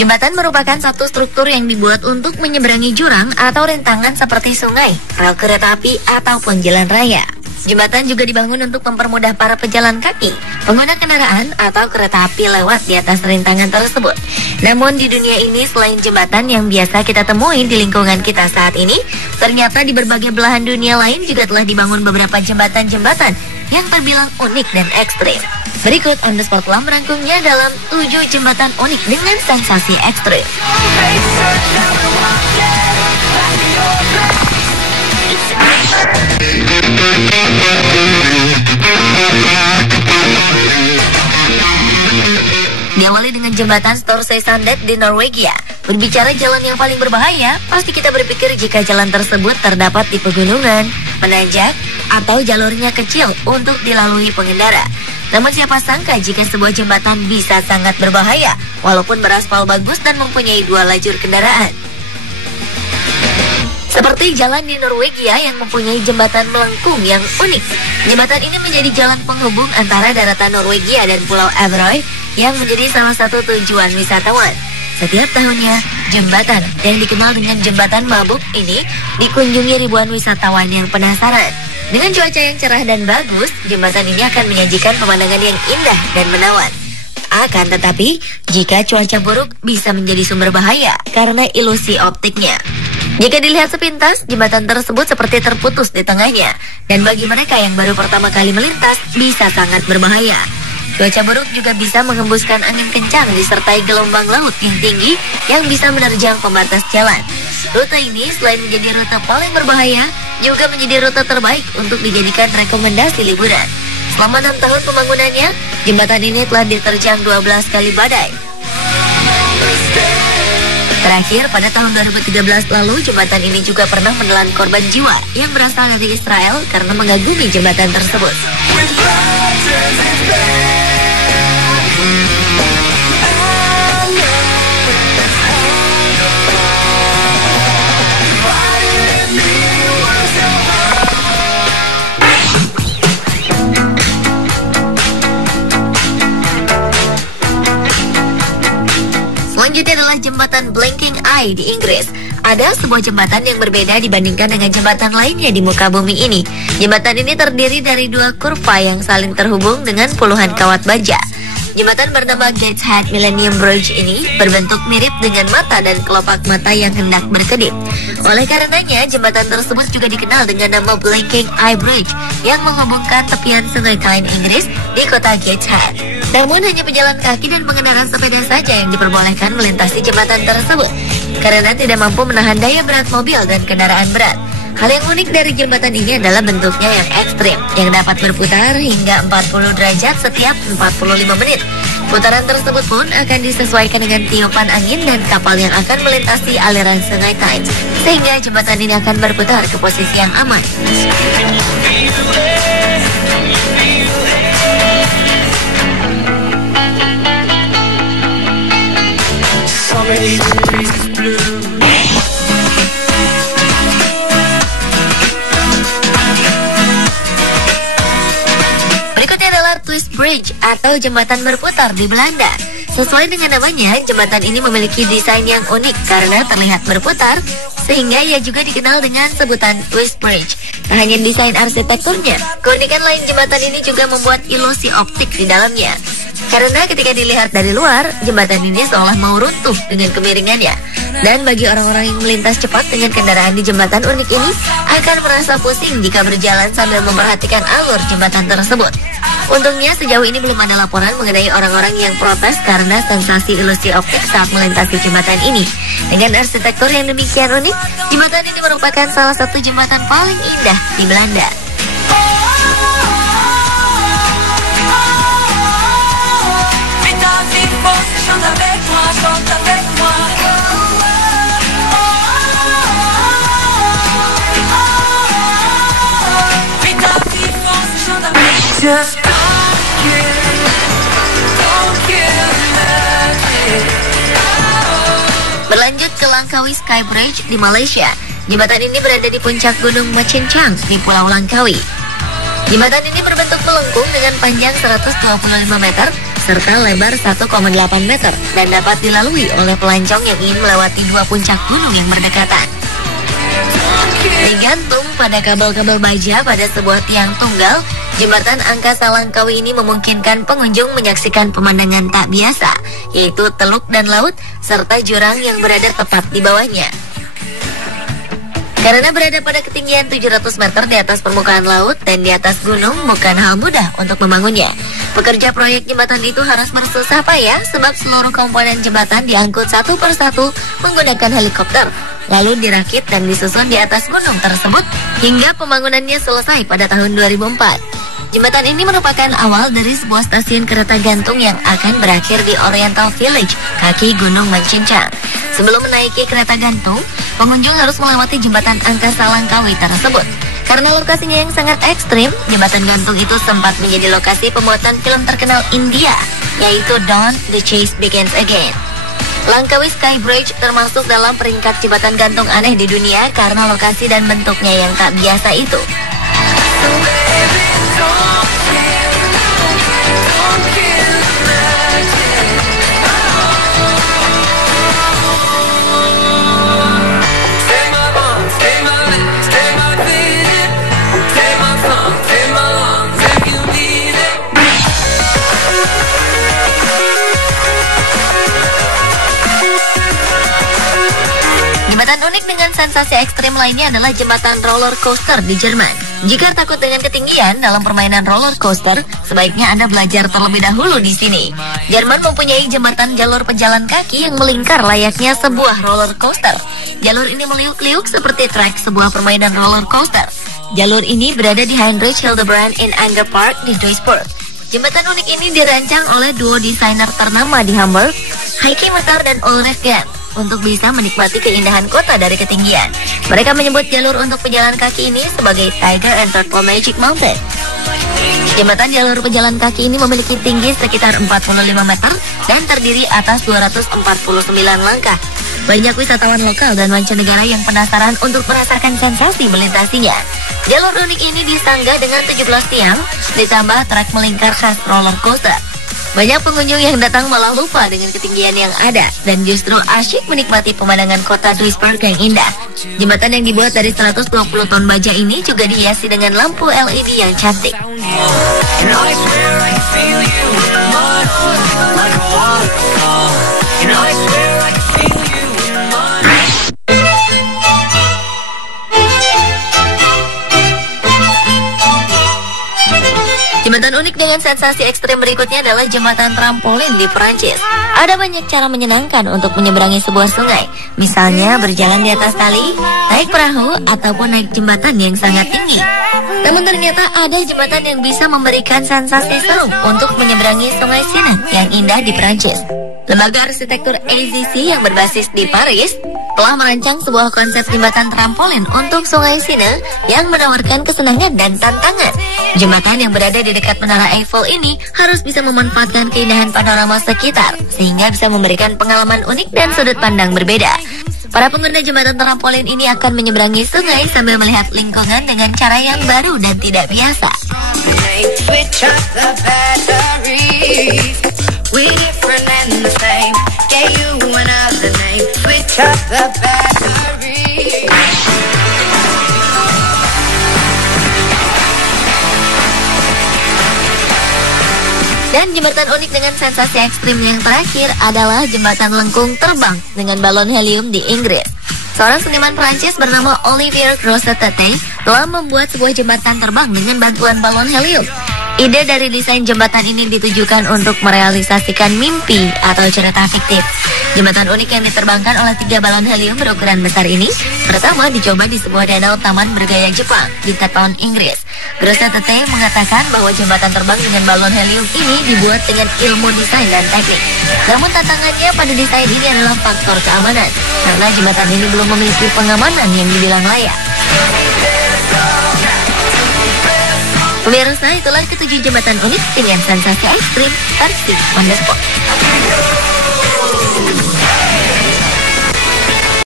Jembatan merupakan satu struktur yang dibuat untuk menyeberangi jurang atau rintangan seperti sungai, rel kereta api, ataupun jalan raya. Jembatan juga dibangun untuk mempermudah para pejalan kaki, pengguna kendaraan, atau kereta api lewat di atas rintangan tersebut. Namun di dunia ini, selain jembatan yang biasa kita temui di lingkungan kita saat ini, ternyata di berbagai belahan dunia lain juga telah dibangun beberapa jembatan-jembatan yang terbilang unik dan ekstrim. Berikut On The Spot telah merangkumnya dalam 7 jembatan unik dengan sensasi ekstrim. Diawali dengan jembatan Storsøysandet di Norwegia. Berbicara jalan yang paling berbahaya, pasti kita berpikir jika jalan tersebut terdapat di pegunungan, menanjak, atau jalurnya kecil untuk dilalui pengendara. Namun siapa sangka jika sebuah jembatan bisa sangat berbahaya, walaupun beraspal bagus dan mempunyai 2 lajur kendaraan. Seperti jalan di Norwegia yang mempunyai jembatan melengkung yang unik. Jembatan ini menjadi jalan penghubung antara daratan Norwegia dan Pulau Everøy yang menjadi salah satu tujuan wisatawan. Setiap tahunnya, jembatan yang dikenal dengan Jembatan Mabuk ini dikunjungi ribuan wisatawan yang penasaran. Dengan cuaca yang cerah dan bagus, jembatan ini akan menyajikan pemandangan yang indah dan menawan. Akan tetapi, jika cuaca buruk bisa menjadi sumber bahaya karena ilusi optiknya. Jika dilihat sepintas, jembatan tersebut seperti terputus di tengahnya. Dan bagi mereka yang baru pertama kali melintas, bisa sangat berbahaya. Cuaca buruk juga bisa menghembuskan angin kencang disertai gelombang laut yang tinggi yang bisa menerjang pembatas jalan. Rute ini selain menjadi rute paling berbahaya, juga menjadi rute terbaik untuk dijadikan rekomendasi liburan. Selama 6 tahun pembangunannya, jembatan ini telah diterjang 12 kali badai. Terakhir, pada tahun 2013 lalu, jembatan ini juga pernah menelan korban jiwa yang berasal dari Israel karena mengagumi jembatan tersebut. Selanjutnya adalah jembatan Blinking Eye di Inggris. Ada sebuah jembatan yang berbeda dibandingkan dengan jembatan lainnya di muka bumi ini. Jembatan ini terdiri dari 2 kurva yang saling terhubung dengan puluhan kawat baja. Jembatan bernama Gateshead Millennium Bridge ini berbentuk mirip dengan mata dan kelopak mata yang hendak berkedip. Oleh karenanya, jembatan tersebut juga dikenal dengan nama Blinking Eye Bridge yang menghubungkan tepian sungai Tyne Inggris di kota Gateshead. Namun hanya pejalan kaki dan pengendara sepeda saja yang diperbolehkan melintasi jembatan tersebut karena tidak mampu menahan daya berat mobil dan kendaraan berat. Hal yang unik dari jembatan ini adalah bentuknya yang ekstrim, yang dapat berputar hingga 40 derajat setiap 45 menit. Putaran tersebut pun akan disesuaikan dengan tiupan angin dan kapal yang akan melintasi aliran sungai Tyne, sehingga jembatan ini akan berputar ke posisi yang aman. Berikutnya adalah Twist Bridge atau jembatan berputar di Belanda. Sesuai dengan namanya, jembatan ini memiliki desain yang unik karena terlihat berputar, sehingga ia juga dikenal dengan sebutan Twist Bridge. Tak hanya desain arsitekturnya, keunikan lain jembatan ini juga membuat ilusi optik di dalamnya. Karena ketika dilihat dari luar, jembatan ini seolah mau runtuh dengan kemiringannya. Dan bagi orang-orang yang melintas cepat dengan kendaraan di jembatan unik ini, akan merasa pusing jika berjalan sambil memperhatikan alur jembatan tersebut. Untungnya sejauh ini belum ada laporan mengenai orang-orang yang protes karena sensasi ilusi optik saat melintasi jembatan ini. Dengan arsitektur yang demikian unik, jembatan ini merupakan salah satu jembatan paling indah di Belanda. Just don't kill me. Berlanjut ke Langkawi Sky Bridge di Malaysia. Jembatan ini berada di puncak Gunung Macincang di Pulau Langkawi. Jembatan ini berbentuk melengkung dengan panjang 125 meter serta lebar 1,8 meter dan dapat dilalui oleh pelancong yang ingin melewati dua puncak gunung yang berdekatan. Digantung pada kabel-kabel baja pada sebuah tiang tunggal, jembatan Angkasa Langkawi ini memungkinkan pengunjung menyaksikan pemandangan tak biasa, yaitu teluk dan laut, serta jurang yang berada tepat di bawahnya. Karena berada pada ketinggian 700 meter di atas permukaan laut dan di atas gunung, bukan hal mudah untuk membangunnya. Pekerja proyek jembatan itu harus bersusah payah sebab seluruh komponen jembatan diangkut satu persatu menggunakan helikopter, lalu dirakit dan disusun di atas gunung tersebut hingga pembangunannya selesai pada tahun 2004. Jembatan ini merupakan awal dari sebuah stasiun kereta gantung yang akan berakhir di Oriental Village, kaki Gunung Mencincang. Sebelum menaiki kereta gantung, pengunjung harus melewati jembatan Angkasa Langkawi tersebut. Karena lokasinya yang sangat ekstrim, jembatan gantung itu sempat menjadi lokasi pembuatan film terkenal India, yaitu Dawn, The Chase Begins Again. Langkawi Sky Bridge termasuk dalam peringkat jembatan gantung aneh di dunia karena lokasi dan bentuknya yang tak biasa itu. Jembatan unik dengan sensasi ekstrim lainnya adalah jembatan roller coaster di Jerman. Jika takut dengan ketinggian dalam permainan roller coaster, sebaiknya Anda belajar terlebih dahulu di sini. Jerman mempunyai jembatan jalur pejalan kaki yang melingkar layaknya sebuah roller coaster. Jalur ini meliuk-liuk seperti trek sebuah permainan roller coaster. Jalur ini berada di Heinrich Hildebrand in Anger Park di Duisburg. Jembatan unik ini dirancang oleh duo desainer ternama di Hamburg, Heike Mutter dan Ulrich Gant, untuk bisa menikmati keindahan kota dari ketinggian. Mereka menyebut jalur untuk pejalan kaki ini sebagai Tiger and Turtle Magic Mountain. Jembatan jalur pejalan kaki ini memiliki tinggi sekitar 45 meter dan terdiri atas 249 langkah. Banyak wisatawan lokal dan mancanegara yang penasaran untuk merasakan sensasi melintasinya. Jalur unik ini disanggah dengan 17 tiang, ditambah trek melingkar khas roller coaster. Banyak pengunjung yang datang malah lupa dengan ketinggian yang ada dan justru asyik menikmati pemandangan kota Duisburg yang indah. Jembatan yang dibuat dari 120 ton baja ini juga dihiasi dengan lampu LED yang cantik. Jembatan unik dengan sensasi ekstrim berikutnya adalah jembatan trampolin di Perancis. Ada banyak cara menyenangkan untuk menyeberangi sebuah sungai. Misalnya berjalan di atas tali, naik perahu, ataupun naik jembatan yang sangat tinggi. Namun ternyata ada jembatan yang bisa memberikan sensasi seru untuk menyeberangi sungai Seine yang indah di Perancis. Lembaga arsitektur AZC yang berbasis di Paris telah merancang sebuah konsep jembatan trampolin untuk sungai Seine yang menawarkan kesenangan dan tantangan. Jembatan yang berada di dekat Menara Eiffel ini harus bisa memanfaatkan keindahan panorama sekitar sehingga bisa memberikan pengalaman unik dan sudut pandang berbeda. Para pengguna jembatan trampolin ini akan menyeberangi sungai sambil melihat lingkungan dengan cara yang baru dan tidak biasa. Dan jembatan unik dengan sensasi ekstrim yang terakhir adalah jembatan lengkung terbang dengan balon helium di Inggris. Seorang seniman Prancis bernama Olivier Grossetete telah membuat sebuah jembatan terbang dengan bantuan balon helium. Ide dari desain jembatan ini ditujukan untuk merealisasikan mimpi atau cerita fiktif. Jembatan unik yang diterbangkan oleh 3 balon helium berukuran besar ini pertama dicoba di sebuah danau taman bergaya Jepang di Cape Town, Inggris. Grossetete mengatakan bahwa jembatan terbang dengan balon helium ini dibuat dengan ilmu desain dan teknik. Namun tantangannya pada desain ini adalah faktor keamanan, karena jembatan ini belum memiliki pengamanan yang dibilang layak. Pemirsa, itulah ke-7 jembatan unik dengan sensasi ekstrim versi On The Spot.